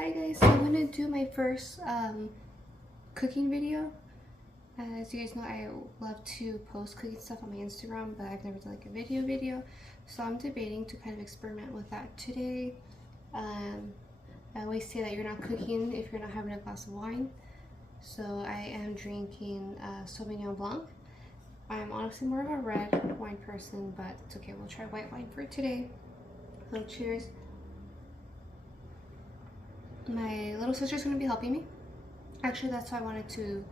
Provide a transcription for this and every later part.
Hi guys, so I'm gonna do my first cooking video. As you guys know, I love to post cooking stuff on my Instagram, but I've never done like a video. So I'm debating to kind of experiment with that today. I always say that you're not cooking if you're not having a glass of wine. So I am drinking Sauvignon Blanc. I'm honestly more of a red wine person, but it's okay. We'll try white wine for today. So cheers. My little sister's going to be helping me. Actually, that's why I wanted to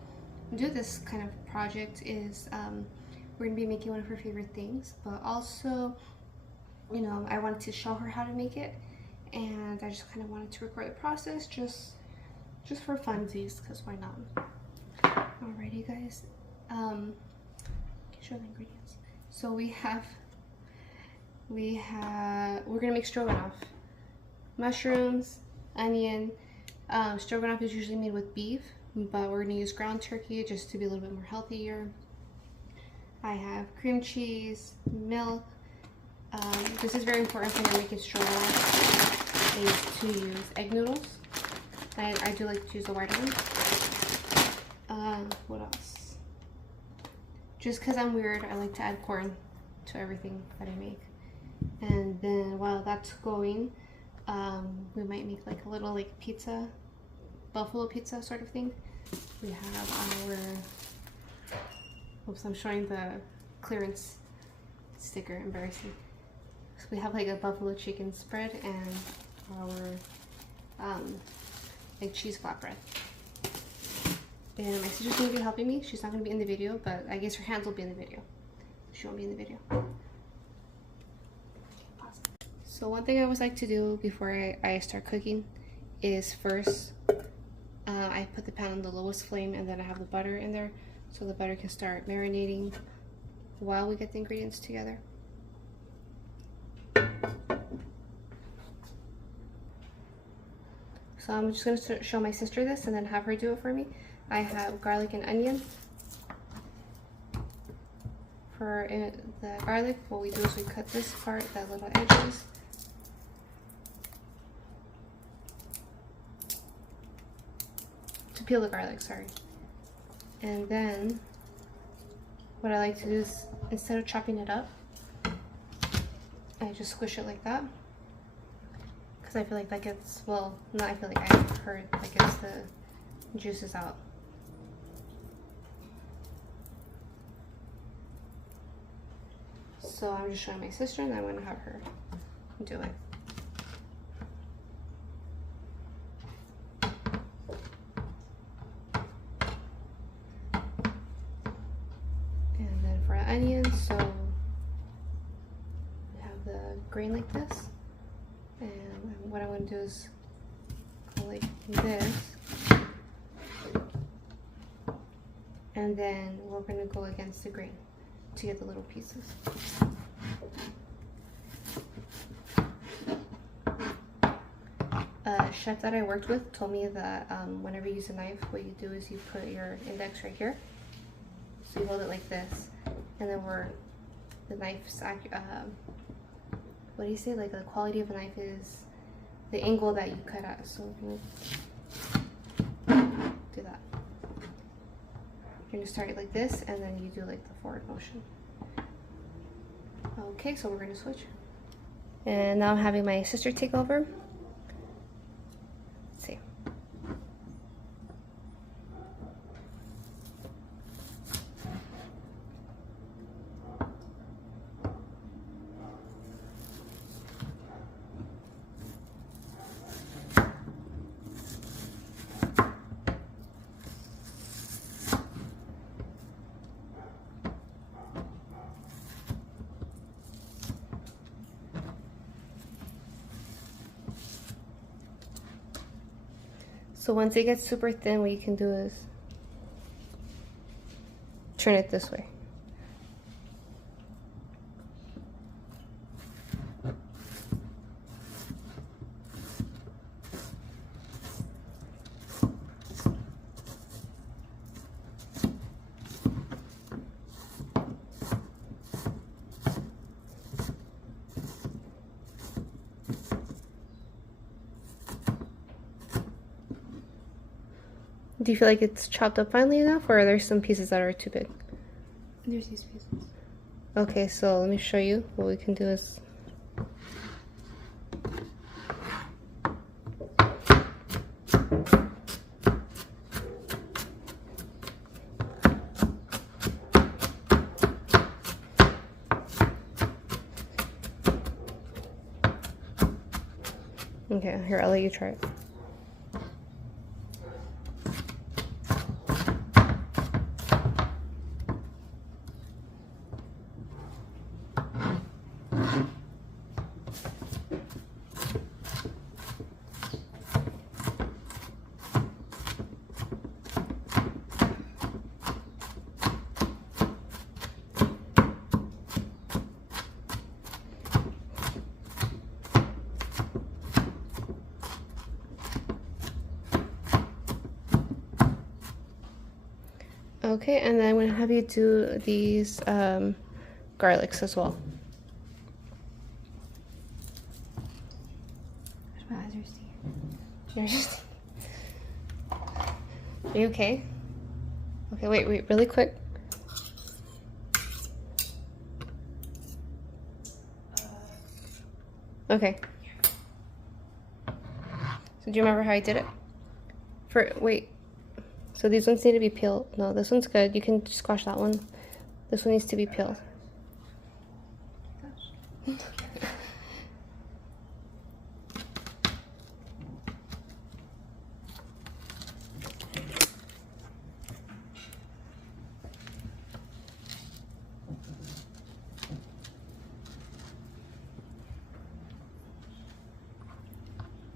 do this kind of project is we're going to be making one of her favorite things, but also, you know, I wanted to show her how to make it, and I just kind of wanted to record the process just for funsies, because why not? Alrighty guys, can show the ingredients. So we're going to make stroganoff. Mushrooms, onion. Stroganoff is usually made with beef, but we're going to use ground turkey just to be a little bit more healthier. I have cream cheese, milk. This is very important when you're making stroganoff, is to use egg noodles. I do like to use the white ones. What else? Just because I'm weird, I like to add corn to everything that I make. And then while that's going, we might make like a little like pizza, buffalo pizza sort of thing. We have our, oops, I'm showing the clearance sticker, embarrassing. So we have like a buffalo chicken spread and our like cheese flatbread. And my sister's gonna be helping me. She's not gonna be in the video, but I guess her hands will be in the video. She won't be in the video. So one thing I always like to do before I start cooking is first I put the pan on the lowest flame, and then I have the butter in there so the butter can start marinating while we get the ingredients together. So I'm just going to show my sister this and then have her do it for me. I have garlic and onion. For the garlic, what we do is we cut this part, the little edges. To peel the garlic, sorry. And then what I like to do is, instead of chopping it up, I just squish it like that. Because I feel like that gets, well, not I feel like, I've heard that gets the juices out. So I'm just showing my sister, and I'm going to have her do it. And then for our onions, so we have the grain like this. And what I'm going to do is go like this. And then we're going to go against the grain to get the little pieces. A chef that I worked with told me that whenever you use a knife, what you do is you put your index right here. So you hold it like this, and then the knife's what do you say? Like the quality of a knife is the angle that you cut at. So we're gonna do that. You're gonna start it like this, and then you do like the forward motion. Okay, so we're gonna switch. And now I'm having my sister take over. Let's see. So once it gets super thin, what you can do is turn it this way. Do you feel like it's chopped up finely enough, or are there some pieces that are too big? There's these pieces. Okay, so let me show you. What we can do is... Okay, here, I'll let you try it. Okay, and then I'm going to have you do these garlics as well. My eyes are stinging. You're just... Are you okay? Okay, wait, really quick. Okay. So do you remember how I did it? Wait. So these ones need to be peeled. No, this one's good. You can squash that one. This one needs to be peeled. Gosh.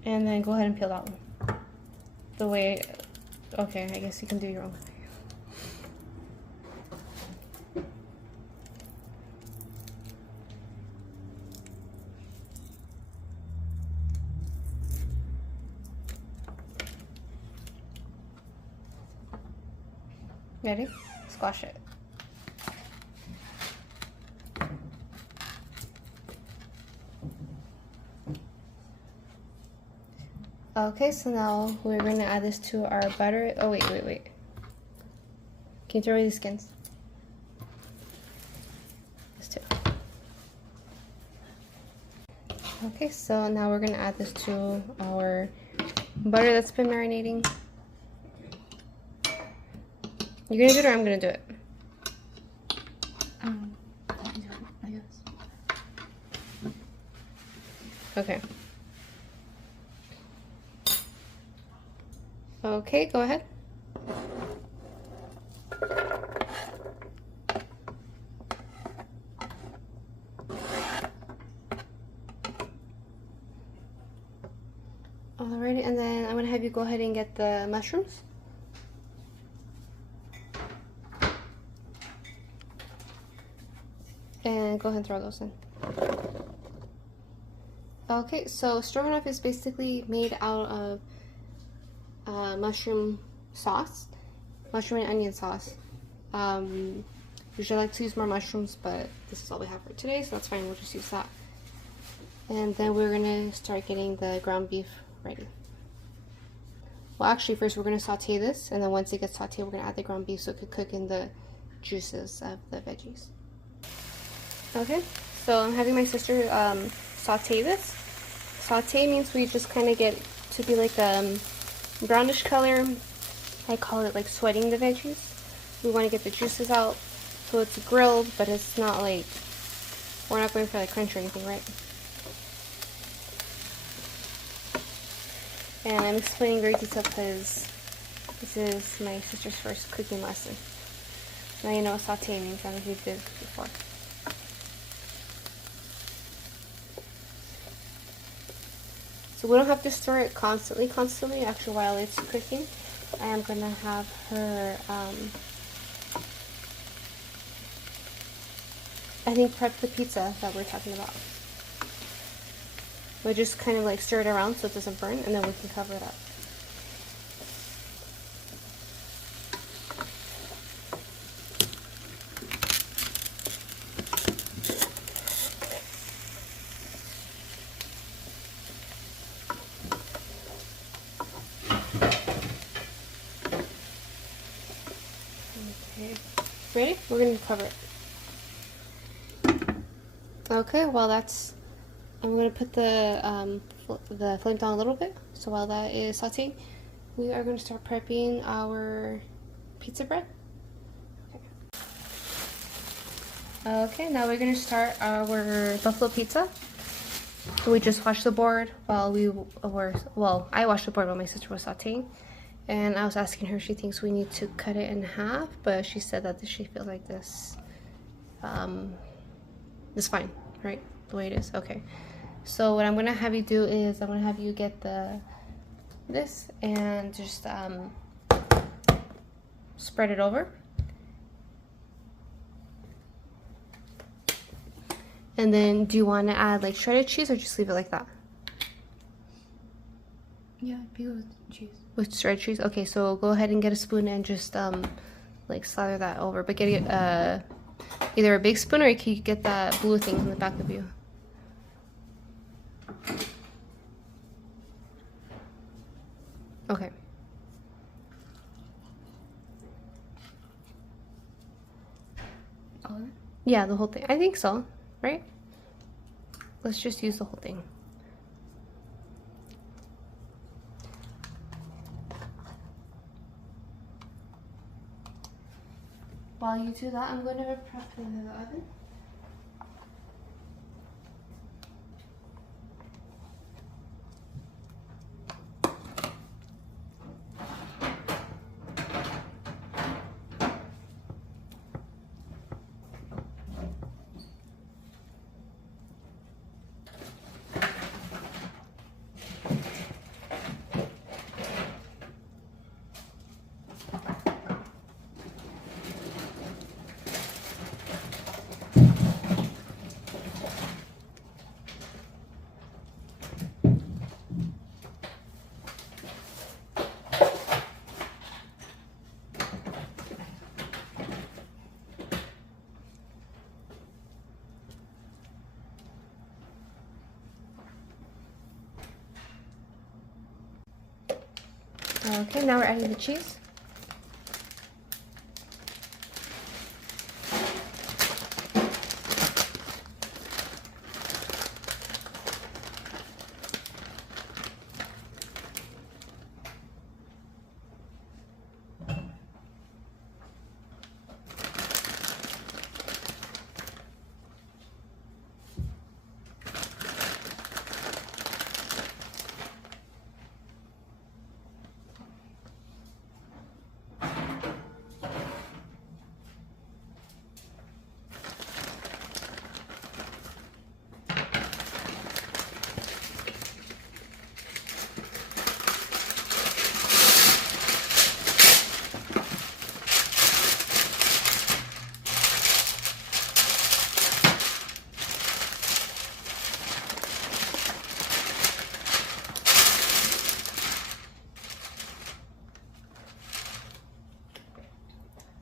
And then go ahead and peel that one. The way... Okay, I guess you can do your own. Ready? Squash it. Okay, so now we're going to add this to our butter. Oh, wait. Can you throw away the skins? This too. Okay, so now we're going to add this to our butter that's been marinating. You're going to do it or I'm going to do it? I can do it, I guess. Okay. Okay, go ahead. Alrighty, and then I'm gonna have you go ahead and get the mushrooms. And go ahead and throw those in. Okay, so stroganoff is basically made out of mushroom sauce, mushroom and onion sauce. Usually I like to use more mushrooms, but this is all we have for today, so that's fine, we'll just use that. And then we're gonna start getting the ground beef ready. Well, actually first we're gonna saute this, and then once it gets sauteed, we're gonna add the ground beef so it could cook in the juices of the veggies. Okay, so I'm having my sister saute this. Saute means we just kind of get to be like brownish color. I call it like sweating the veggies. We want to get the juices out so it's grilled, but it's not like, we're not going for like crunch or anything, right? And I'm explaining very detailed because this is my sister's first cooking lesson. Now you know what saute means, I don't know if you did before. So we don't have to stir it constantly. Actually, while it's cooking, I am going to have her, I think, prep the pizza that we're talking about. We'll just kind of like stir it around so it doesn't burn, and then we can cover it up. Ready? We're gonna cover it. Okay, well that's, I'm gonna put the flame down a little bit. So while that is sauteing, we are gonna start prepping our pizza bread. Okay, now we're gonna start our buffalo pizza. We just washed the board while we were, well, I washed the board while my sister was sauteing. And I was asking her if she thinks we need to cut it in half, but she said that she feels like this is fine, right? The way it is, okay. So what I'm gonna have you do is I'm gonna have you get this and just spread it over. And then do you want to add like shredded cheese or just leave it like that? Yeah, peel with cheese. With shredded cheese? Okay, so go ahead and get a spoon and just like slather that over. But get either a big spoon or you can get that blue thing in the back of you. Okay. All of it? Yeah, the whole thing. I think so, right? Let's just use the whole thing. While you do that, I'm going to prep the oven. Okay, now we're adding the cheese.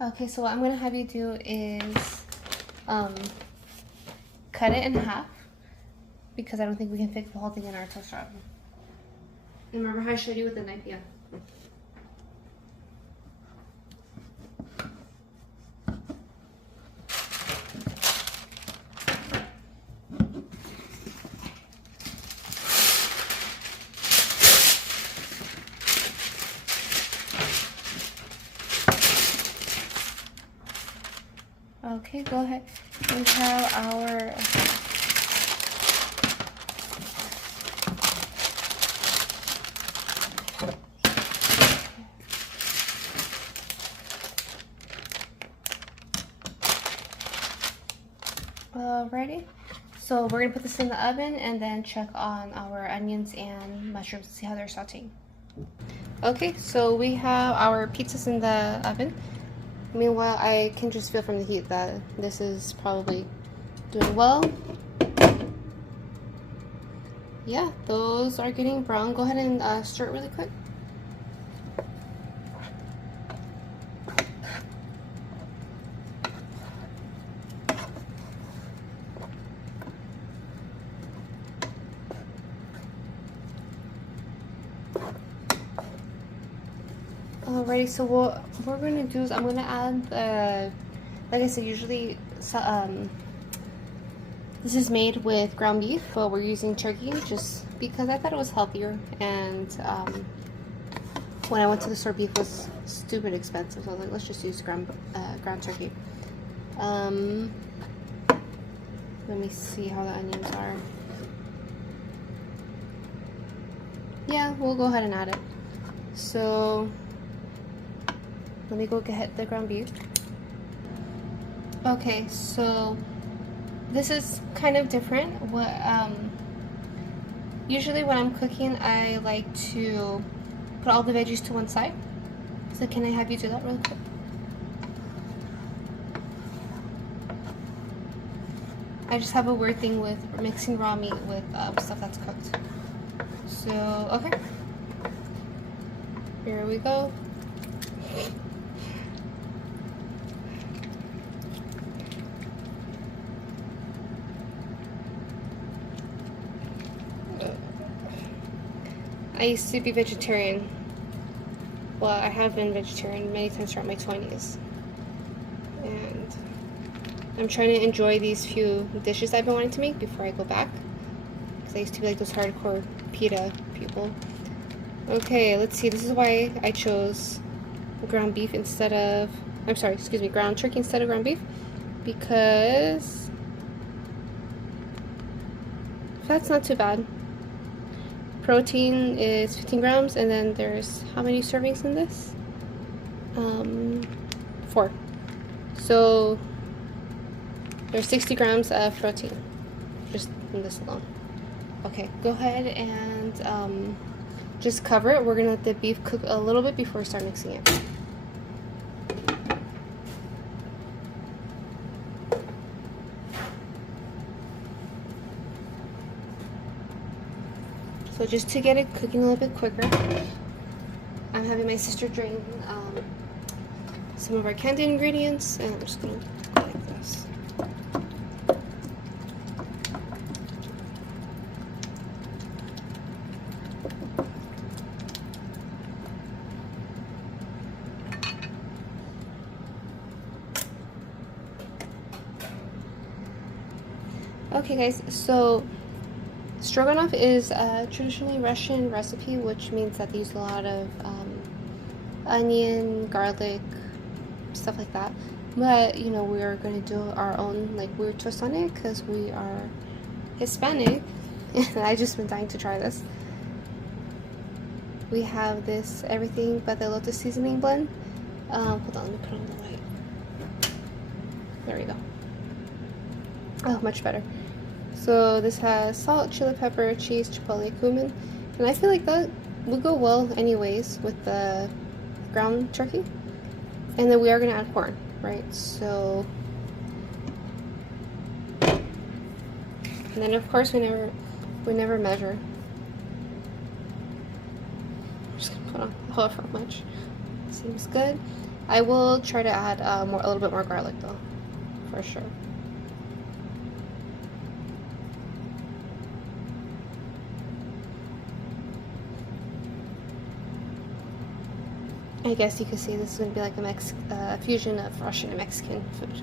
Okay, so what I'm going to have you do is cut it in half because I don't think we can fit the whole thing in our toaster oven. And remember how I showed you with the knife? Yeah. Okay, go ahead. We have our ready. So we're gonna put this in the oven and then check on our onions and mushrooms to see how they're sauteing. Okay, so we have our pizzas in the oven. Meanwhile, I can just feel from the heat that this is probably doing well. Yeah, those are getting brown. Go ahead and stir it really quick. Alrighty, so what we're going to do is I'm going to add Like I said, usually this is made with ground beef, but we're using turkey just because I thought it was healthier. And when I went to the store, beef was stupid expensive, so I was like, let's just use ground turkey. Let me see how the onions are. Yeah, we'll go ahead and add it. So let me go get the ground beef. Okay, so this is kind of different. What usually when I'm cooking, I like to put all the veggies to one side. So can I have you do that really quick? I just have a weird thing with mixing raw meat with stuff that's cooked. So, okay. Here we go. I used to be vegetarian. Well, I have been vegetarian many times throughout my 20s. And I'm trying to enjoy these few dishes I've been wanting to make before I go back. Because I used to be like those hardcore pita people. Okay, let's see. This is why I chose ground beef instead of... I'm sorry, excuse me, ground turkey instead of ground beef. Because fat's not too bad. Protein is 15 grams, and then there's how many servings in this? 4. So there's 60 grams of protein just in this alone. Okay, go ahead and just cover it. We're gonna let the beef cook a little bit before we start mixing it. So just to get it cooking a little bit quicker, I'm having my sister drain some of our canned ingredients, and I'm just going to go like this. Okay guys, so stroganoff is a traditionally Russian recipe, which means that they use a lot of onion, garlic, stuff like that. But, you know, we're going to do our own, like, weird twist on it because we are Hispanic. And I just been dying to try this. We have this everything but the lotus seasoning blend. Hold on, let me put on the light. There we go. Oh, much better. So this has salt, chili pepper, cheese, chipotle, cumin, and I feel like that would go well anyways with the ground turkey. And then we are going to add corn, right? So, and then of course we never measure. I'm just gonna put on however much seems good. I will try to add a little bit more garlic though, for sure. I guess you could say this is going to be like a fusion of Russian and Mexican food.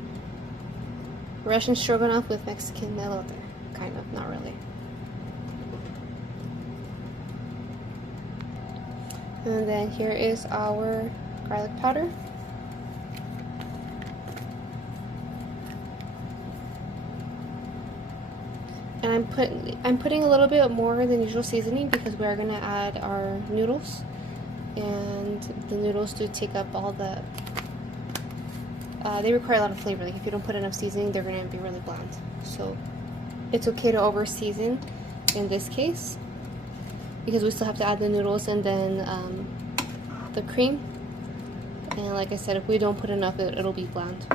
Russian stroganoff with Mexican elote. Kind of, not really. And then here is our garlic powder. And I'm putting a little bit more than usual seasoning because we are going to add our noodles. And the noodles do take up all the they require a lot of flavor. Like if you don't put enough seasoning, they're going to be really bland. So it's okay to over season in this case because we still have to add the noodles and then the cream. And like I said, if we don't put enough, it'll be bland.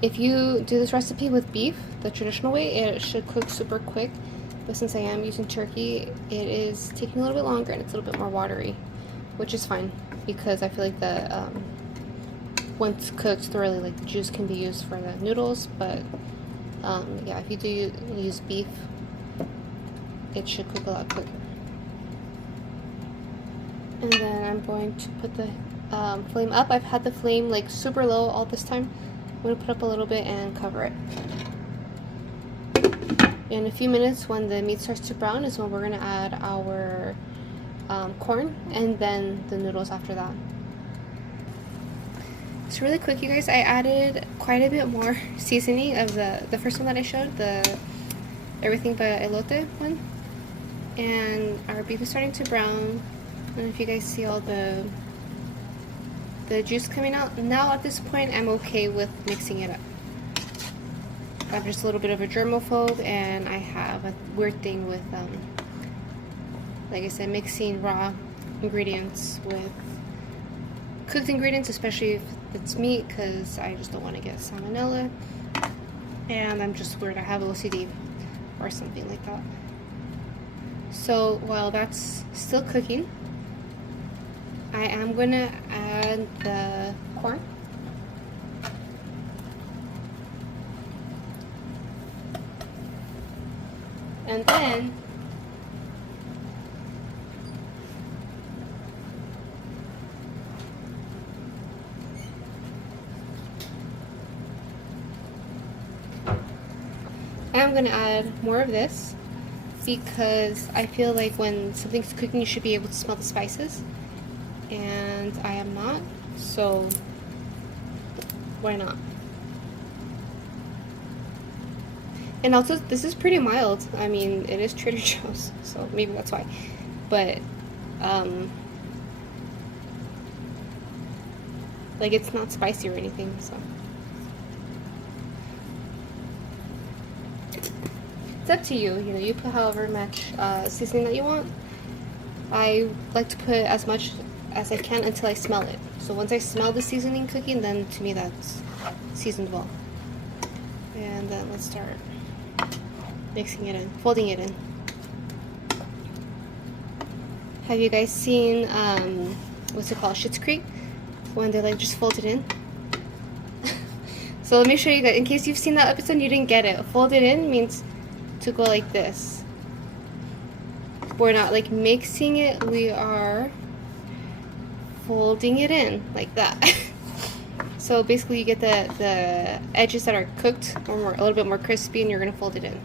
If you do this recipe with beef, the traditional way, it should cook super quick. But since I am using turkey, it is taking a little bit longer and it's a little bit more watery, which is fine because I feel like the once cooked thoroughly, like the juice can be used for the noodles. But yeah, if you do use beef, it should cook a lot quicker. And then I'm going to put the flame up. I've had the flame like super low all this time. I'm going to put up a little bit and cover it. In a few minutes, when the meat starts to brown, is when we're going to add our corn and then the noodles after that. So really quick, you guys, I added quite a bit more seasoning of the first one that I showed, the everything but elote one. And our beef is starting to brown. I don't know if you guys see all the juice coming out. Now at this point, I'm okay with mixing it up. I'm just a little bit of a germaphobe, and I have a weird thing with, like I said, mixing raw ingredients with cooked ingredients, especially if it's meat, because I just don't want to get salmonella. And I'm just weird. I have OCD or something like that. So while that's still cooking, I am going to add the corn. And then I'm going to add more of this, because I feel like when something's cooking, you should be able to smell the spices, and I am not, so why not? And also, this is pretty mild. I mean, it is Trader Joe's, so maybe that's why. But, like, it's not spicy or anything, so. It's up to you. You know, you put however much seasoning that you want. I like to put as much as I can until I smell it. So once I smell the seasoning cooking, then to me that's seasoned well. And then let's start mixing it in, folding it in. Have you guys seen, what's it called, Schitt's Creek? When they're like just folded in? So let me show you guys, in case you've seen that episode and you didn't get it. Folded in means to go like this. We're not like mixing it, we are folding it in like that. So basically you get the edges that are cooked or more, a little bit more crispy, and you're gonna fold it in.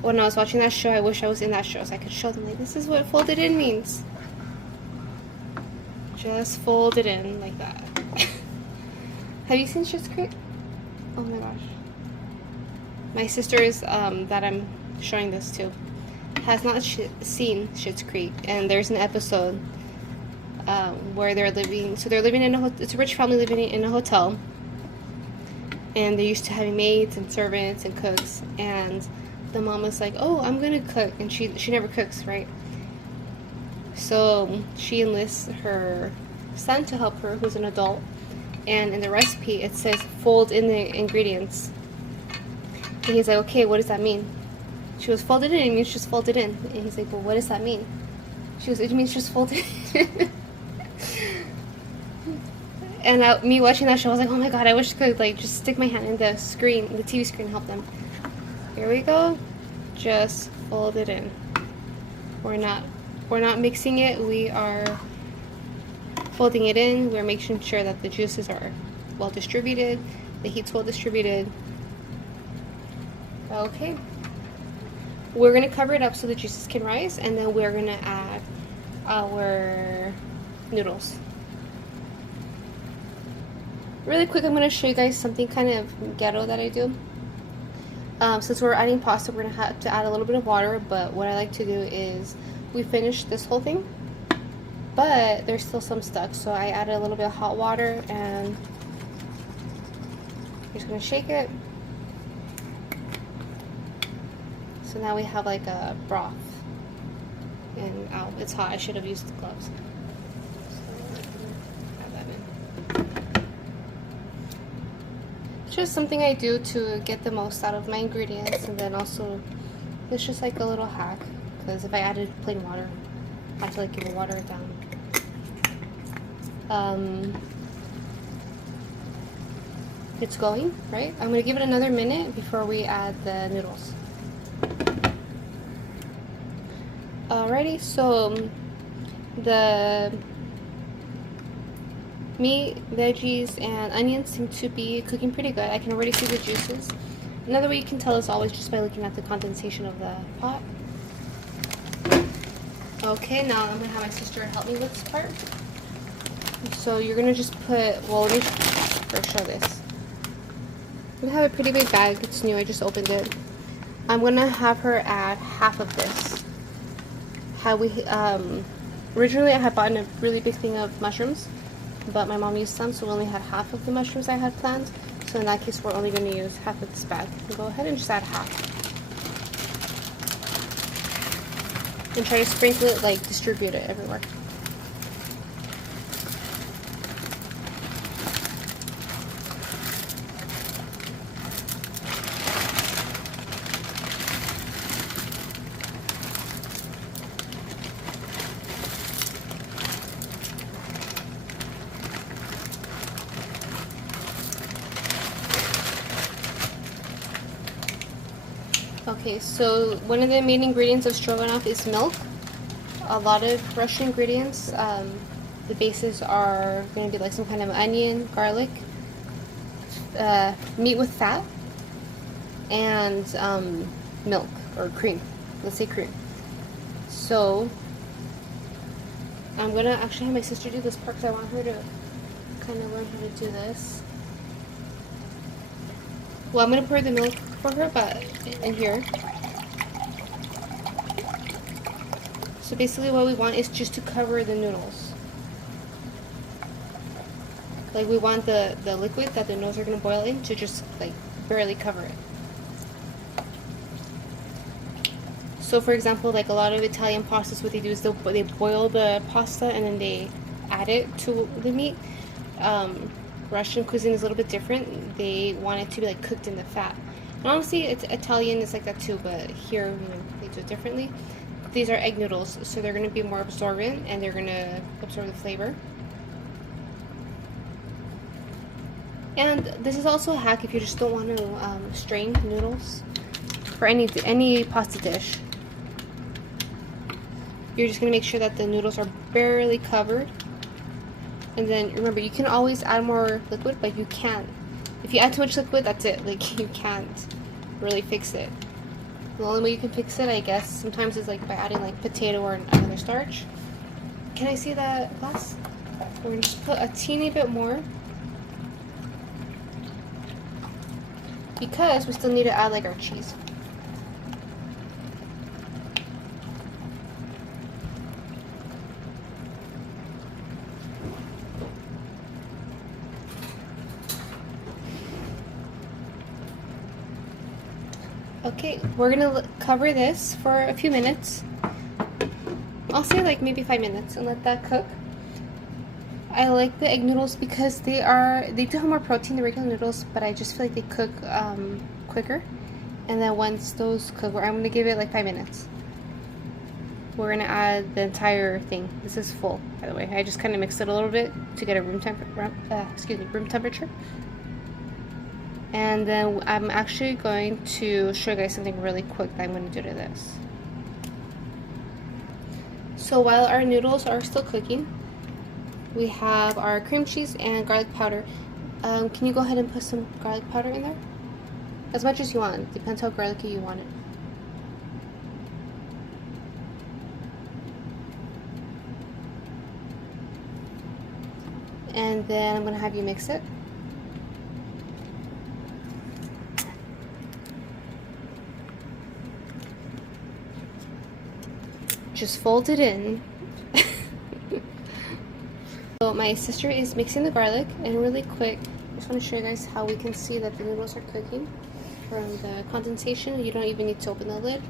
When I was watching that show, I wish I was in that show so I could show them, like, this is what folded in means. Just fold it in like that. Have you seen Schitt's Creek? Oh my gosh. My sister's that I'm showing this to has not seen Schitt's Creek, and there's an episode where they're living. So they're living in it's a rich family living in a hotel, and they're used to having maids and servants and cooks. And the mom was like, "Oh, I'm gonna cook," and she never cooks, right? So she enlists her son to help her, who's an adult. And in the recipe, it says fold in the ingredients. And he's like, okay, what does that mean? She goes, fold it in. It means just fold it in. And he's like, well, what does that mean? She goes, it means just fold it in. And me watching that show, I was like, oh my god, I wish I could like just stick my hand in the screen, the TV screen, and help them. Here we go. Just fold it in. We're not mixing it. We are folding it in. We're making sure that the juices are well distributed, the heat's well distributed. Okay. We're going to cover it up so the juices can rise, and then we're going to add our noodles. Really quick, I'm going to show you guys something kind of ghetto that I do. Since we're adding pasta, we're going to have to add a little bit of water, but what I like to do is we finish this whole thing, but there's still some stuck, so I added a little bit of hot water, and I'm just going to shake it. So now we have like a broth, and oh, it's hot. I should have used the gloves. So add that in. It's just something I do to get the most out of my ingredients, and then also it's just like a little hack, because if I added plain water, I have to like water it down. It's going, right? I'm gonna give it another minute before we add the noodles. Alrighty, so the meat, veggies, and onions seem to be cooking pretty good. I can already see the juices. Another way you can tell is always just by looking at the condensation of the pot. Okay, now I'm going to have my sister help me with this part. So you're going to just put, well, let me first show this. We have a pretty big bag. It's new. I just opened it. I'm going to have her add half of this. Originally I had bought a really big thing of mushrooms, but my mom used some, so we only had half of the mushrooms I had planned. So in that case, we're only going to use half of this bag. Go ahead and just add half. And try to sprinkle it, like distribute it everywhere. Okay, so one of the main ingredients of stroganoff is milk. A lot of Russian ingredients, the bases are going to be like some kind of onion, garlic, meat with fat, and milk or cream. Let's say cream. So I'm going to actually have my sister do this part because I want her to kind of learn how to do this. Well, I'm going to pour the milk for her, but in here. So basically what we want is just to cover the noodles. Like we want the liquid that the noodles are going to boil in to just like barely cover it. So for example, like a lot of Italian pastas, what they do is they boil the pasta and then they add it to the meat. Russian cuisine is a little bit different. They want it to be like cooked in the fat. And honestly, it's Italian is like that too, but here, you know, they do it differently. These are egg noodles, so they're going to be more absorbent and they're going to absorb the flavor. And this is also a hack if you just don't want to strain noodles for any pasta dish. You're just going to make sure that the noodles are barely covered. And then remember, you can always add more liquid, but you can't. If you add too much liquid, that's it. Like, you can't really fix it. The only way you can fix it, I guess, sometimes is like by adding like potato or another starch. Can I see that glass? We're going to just put a teeny bit more. Because we still need to add like our cheese. Okay, we're gonna cover this for a few minutes. I'll say like maybe 5 minutes and let that cook. I like the egg noodles because they do have more protein than regular noodles, but I just feel like they cook quicker. And then once those cook, I'm gonna give it like 5 minutes. We're gonna add the entire thing. This is full, by the way. I just kind of mixed it a little bit to get a room temperature. And then I'm actually going to show you guys something really quick that I'm going to do to this. So while our noodles are still cooking, we have our cream cheese and garlic powder. Can you go ahead and put some garlic powder in there? As much as you want. Depends how garlicky you want it. And then I'm going to have you mix it. Just fold it in. So my sister is mixing the garlic, and really quick, I just want to show you guys how we can see that the noodles are cooking from the condensation. You don't even need to open the lid.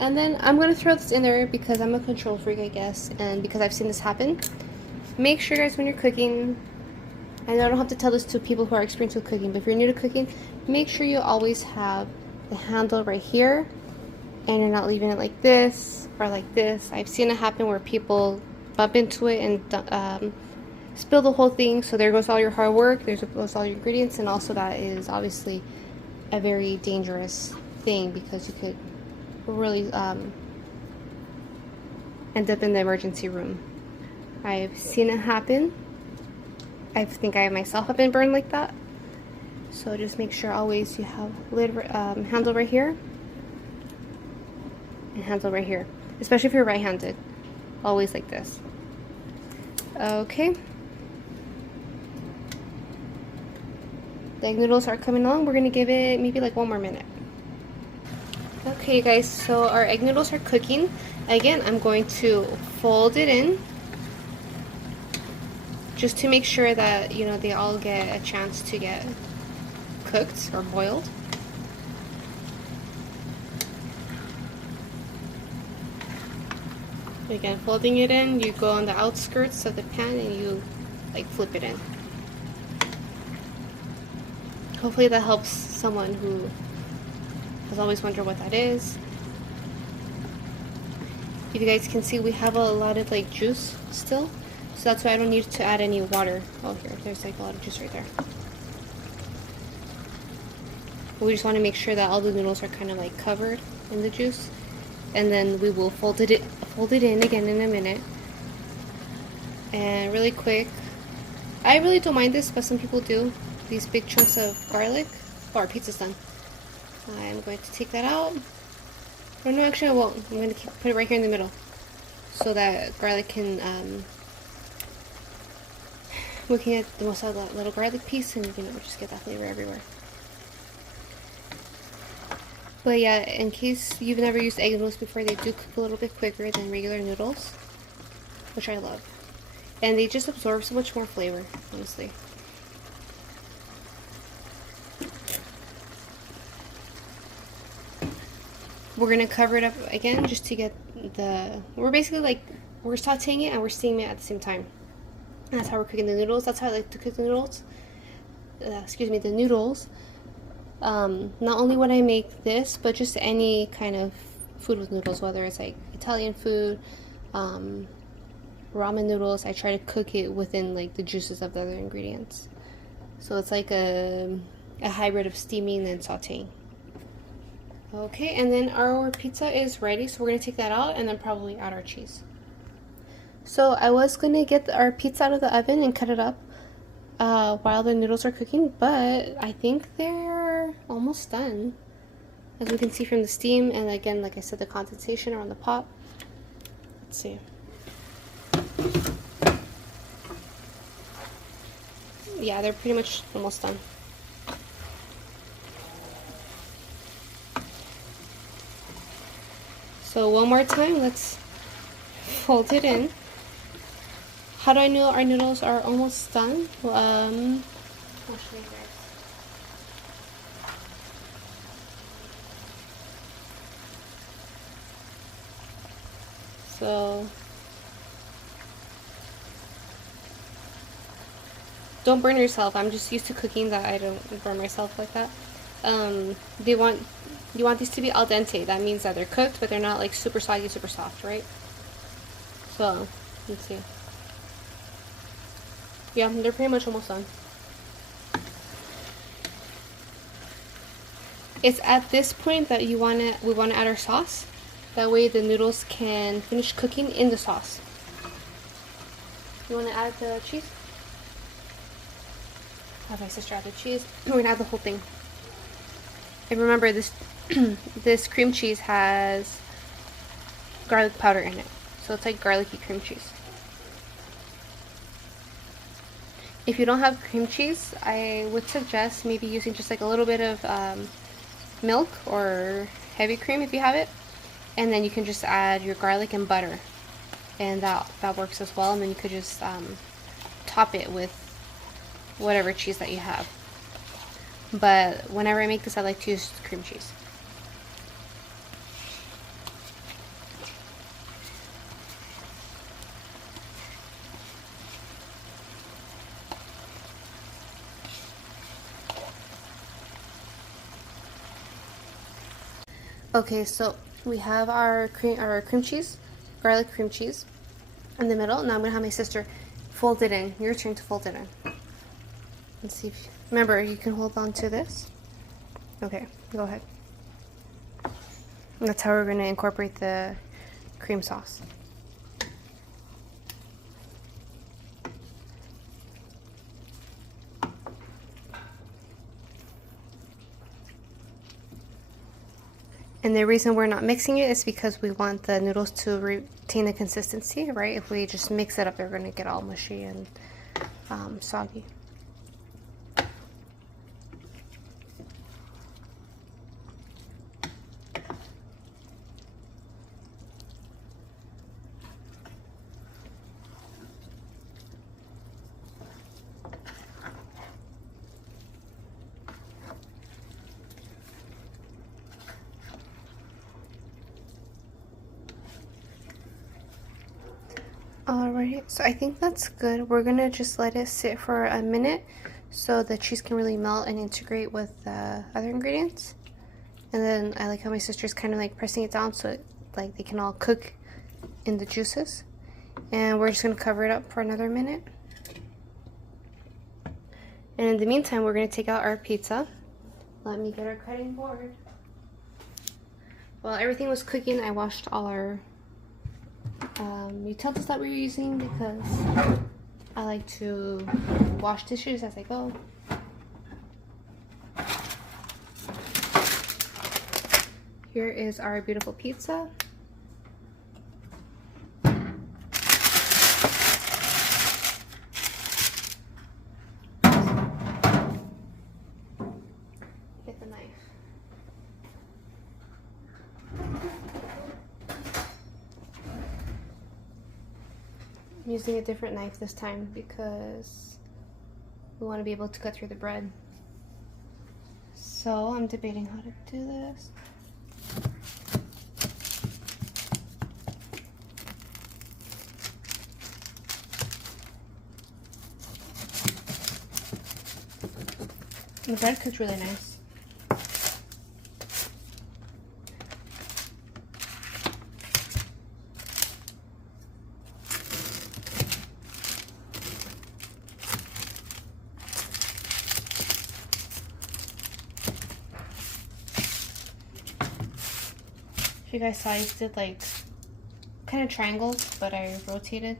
And then I'm going to throw this in there because I'm a control freak, I guess, and because I've seen this happen. Make sure, guys, when you're cooking, and I don't have to tell this to people who are experienced with cooking, but if you're new to cooking, make sure you always have the handle right here, and you're not leaving it like this or like this. I've seen it happen where people bump into it and spill the whole thing, so there goes all your hard work, there goes all your ingredients, and also that is obviously a very dangerous thing because you could really end up in the emergency room. I've seen it happen. I think I myself have been burned like that. So just make sure always you have handle right here and handle right here, especially if you're right-handed. Always like this. Okay. The egg noodles are coming along. We're gonna give it maybe like 1 more minute. Okay guys, so our egg noodles are cooking. Again, I'm going to fold it in just to make sure that, you know, they all get a chance to get cooked or boiled. Again, folding it in, you go on the outskirts of the pan and you like flip it in. Hopefully that helps someone who has always wondered what that is. If you guys can see, we have a lot of like juice still, so that's why I don't need to add any water. Oh, here, there's like a lot of juice right there. We just want to make sure that all the noodles are kind of like covered in the juice, and then we will fold it in again in a minute. And really quick, I really don't mind this, but some people do. These big chunks of garlic. Oh, our pizza's done. I'm going to take that out. Oh no, actually I won't. I'm going to put it right here in the middle, so that garlic can, we can get the most out of that little garlic piece, and you know, just get that flavor everywhere. But yeah, in case you've never used egg noodles before, they do cook a little bit quicker than regular noodles, which I love. And they just absorb so much more flavor, honestly. We're gonna cover it up again just to get we're basically like, we're sauteing it and we're steaming it at the same time. And that's how we're cooking the noodles. That's how I like to cook the noodles. Excuse me, the noodles. Not only when I make this, but just any kind of food with noodles, whether it's like Italian food, ramen noodles, I try to cook it within like the juices of the other ingredients. So it's like a hybrid of steaming and sauteing. Okay, and then our pizza is ready, so we're going to take that out and then probably add our cheese. So I was going to get our pizza out of the oven and cut it up while the noodles are cooking, but I think they're almost done, as we can see from the steam, and again, like I said, the condensation around the pot. Let's see. Yeah, they're pretty much almost done. So one more time, let's fold it in. How do I know our noodles are almost done? I'll show you guys. So don't burn yourself. I'm just used to cooking that I don't burn myself like that. You want these to be al dente. That means that they're cooked, but they're not like super soggy, super soft, right? So let's see. Yeah, they're pretty much almost done. It's at this point that we want to add our sauce. That way the noodles can finish cooking in the sauce. You want to add the cheese? Have my sister add the cheese. We're going to add the whole thing. And remember, this this cream cheese has garlic powder in it. So it's like garlicky cream cheese. If you don't have cream cheese, I would suggest maybe using just like a little bit of milk or heavy cream if you have it. And then you can just add your garlic and butter. And that works as well. And then you could just top it with whatever cheese that you have. But whenever I make this, I like to use cream cheese. Okay, so we have our cream cheese, garlic cream cheese in the middle. Now I'm gonna have my sister fold it in. Your turn to fold it in. Let's see if remember, you can hold on to this. Okay, go ahead. And that's how we're gonna incorporate the cream sauce. And the reason we're not mixing it is because we want the noodles to retain the consistency, right? If we just mix it up, they're going to get all mushy and soggy. Alright, so I think that's good. We're gonna just let it sit for a minute so the cheese can really melt and integrate with the other ingredients. And then I like how my sister's kind of like pressing it down so like they can all cook in the juices. And we're just gonna cover it up for another minute. And in the meantime, we're gonna take out our pizza. Let me get our cutting board. While everything was cooking, I washed all our utensils that we were using because I like to wash dishes as I go. Here is our beautiful pizza. Get the knife. I'm using a different knife this time because we want to be able to cut through the bread. So I'm debating how to do this. The bread cooked really nice. You guys saw I did like kind of triangles, but I rotated.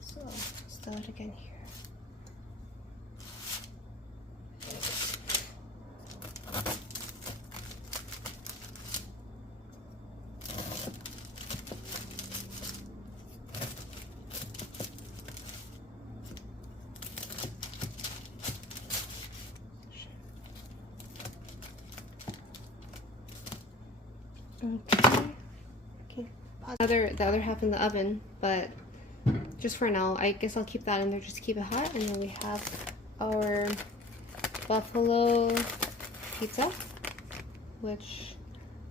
So let's do it again here. Okay. The other half in the oven, but just for now, I guess I'll keep that in there just to keep it hot. And then we have our buffalo pizza, which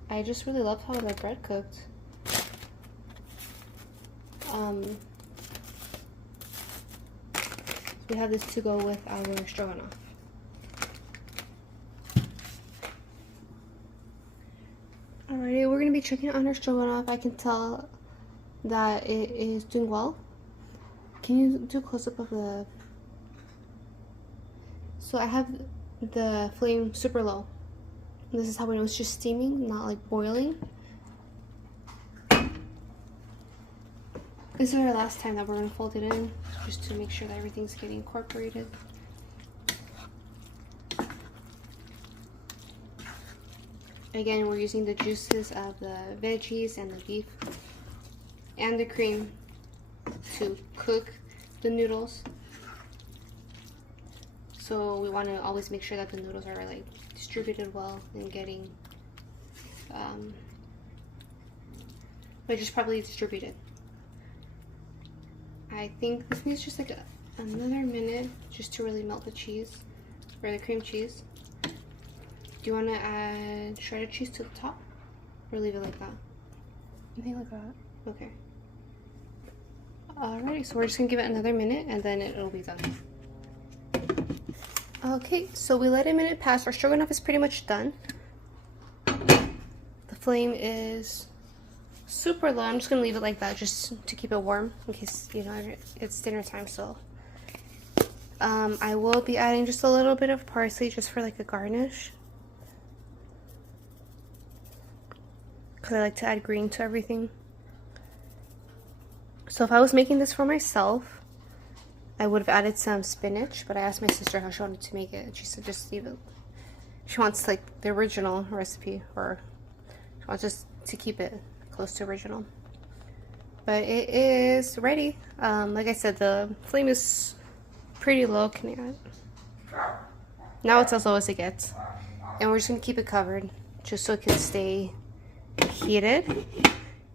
I just really love how the bread cooked. We have this to go with our stroganoff. Alrighty, we're gonna be checking on our stroganoff. I can tell that it is doing well. Can you do a close-up of the... So I have the flame super low. This is how I know it's just steaming, not like boiling. This is our last time that we're gonna fold it in, just to make sure that everything's getting incorporated. Again, we're using the juices of the veggies and the beef and the cream to cook the noodles. So we want to always make sure that the noodles are like distributed well and getting but just properly distributed. I think this needs just like another minute just to really melt the cheese or the cream cheese. Do you want to add shredded cheese to the top or leave it like that? I think like that. Okay. Alrighty, so we're just gonna give it another minute and then it'll be done. Okay, so we let a minute pass. Our stroganoff is pretty much done. The flame is super low. I'm just gonna leave it like that just to keep it warm in case, you know, it's dinner time. So I will be adding just a little bit of parsley just for like a garnish, because I like to add green to everything. So if I was making this for myself, I would have added some spinach, but I asked my sister how she wanted to make it, and she said just leave it. She wants like the original recipe, or she I'll just to keep it close to original. But it is ready. Like I said, the flame is pretty low. Can you add? Now it's as low as it gets. And we're just gonna keep it covered just so it can stay heated.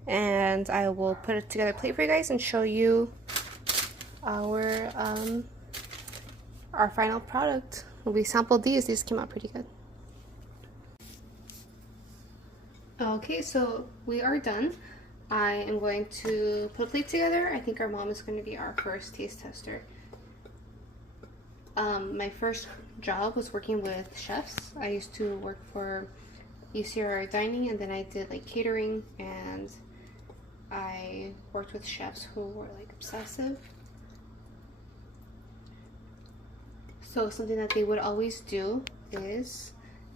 And I will put it together a plate for you guys and show you our final product. We sampled these came out pretty good. Okay, so we are done. I am going to put a plate together. I think our mom is going to be our first taste tester. My first job was working with chefs. I used to work for UCR Dining, and then I did like catering, and I worked with chefs who were like obsessive. So something that they would always do is,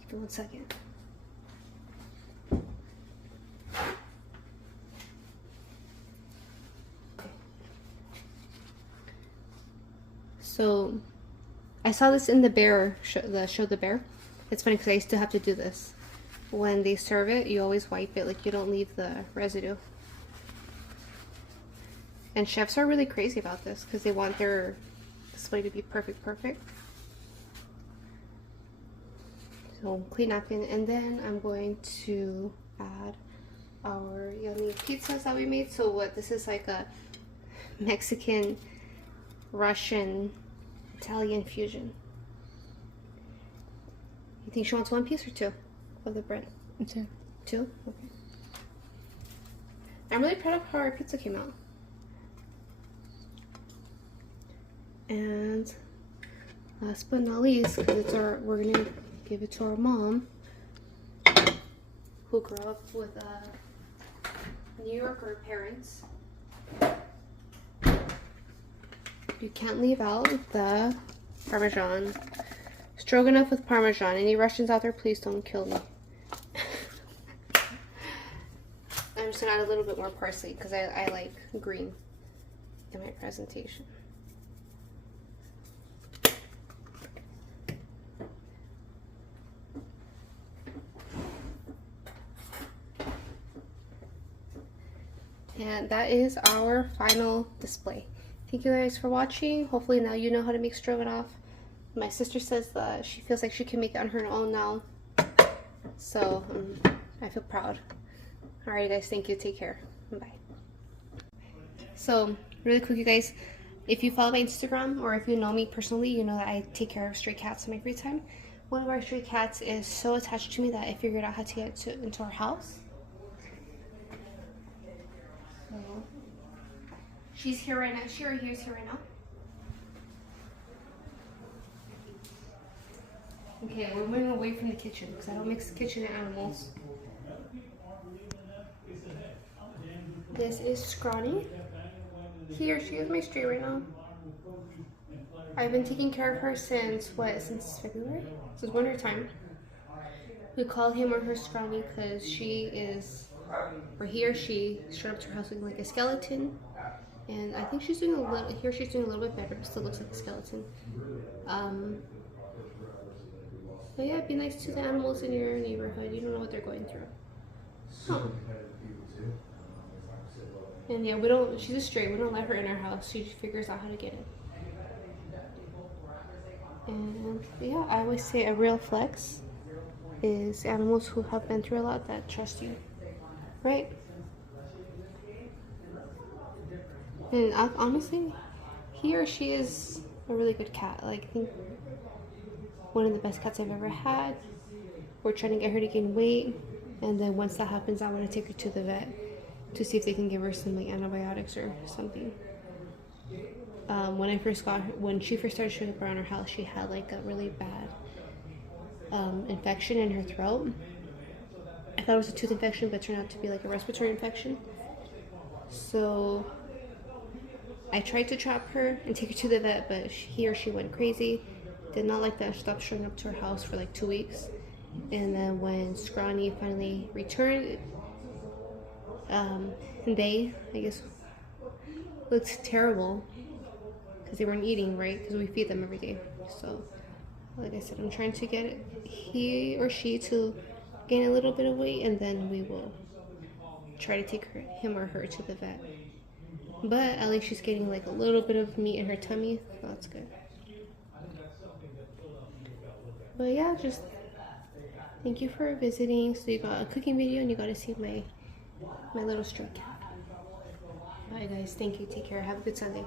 give me 1 second. So I saw this in the Bear show, the Bear. It's funny because I used to have to do this. When they serve it, you always wipe it, like you don't leave the residue. And chefs are really crazy about this because they want their display to be perfect. So clean napkin, and then I'm going to add our yummy pizzas that we made. So what, this is like a Mexican, Russian, Italian fusion. You think she wants 1 piece or 2 of the bread? 2. 2? Okay. I'm really proud of how our pizza came out. And last but not least, because it's we're gonna give it to our mom, who grew up with New Yorker parents. You can't leave out the Parmesan. Stroganoff with Parmesan. Any Russians out there, please don't kill me. I'm just gonna add a little bit more parsley because I like green in my presentation. And that is our final display. Thank you guys for watching. Hopefully now you know how to make stroganoff. My sister says that she feels like she can make it on her own now. So I feel proud. Alright guys, thank you. Take care. Bye. So really quick, you guys, if you follow my Instagram or if you know me personally, you know that I take care of stray cats in my free time. One of our stray cats is so attached to me that I figured out how to get into our house. So she's here right now. She right here is here right now. Okay, we're moving away from the kitchen because I don't mix the kitchen and animals. This is Scrawny. She is my stray right now. I've been taking care of her since since February? Since winter time. We call him or her Scrawny because she showed up to her house looking like a skeleton. And I think she's doing a little bit better, but still looks like a skeleton. But yeah, be nice to the animals in your neighborhood. You don't know what they're going through. Huh. And yeah, she's a stray. We don't let her in our house. She figures out how to get in. And yeah, I always say a real flex is animals who have been through a lot that trust you, right? And honestly, he or she is a really good cat. Like, I think one of the best cats I've ever had. We're trying to get her to gain weight, and then once that happens, I want to take her to the vet to see if they can give her some like antibiotics or something. When she first started showing up around our house, she had like a really bad infection in her throat. I thought it was a tooth infection, but it turned out to be like a respiratory infection. So I tried to trap her and take her to the vet, but he or she went crazy. Did not like that. Stopped showing up to her house for like 2 weeks. And then when Scrawny finally returned, they, I guess, looked terrible because they weren't eating right, because we feed them every day. So like I said, I'm trying to get he or she to gain a little bit of weight, and then we will try to take him or her to the vet. But at least she's getting like a little bit of meat in her tummy, so that's good. But yeah, just thank you for visiting. So you got a cooking video and you got to see my little stray cat. Bye guys, thank you, take care, have a good Sunday.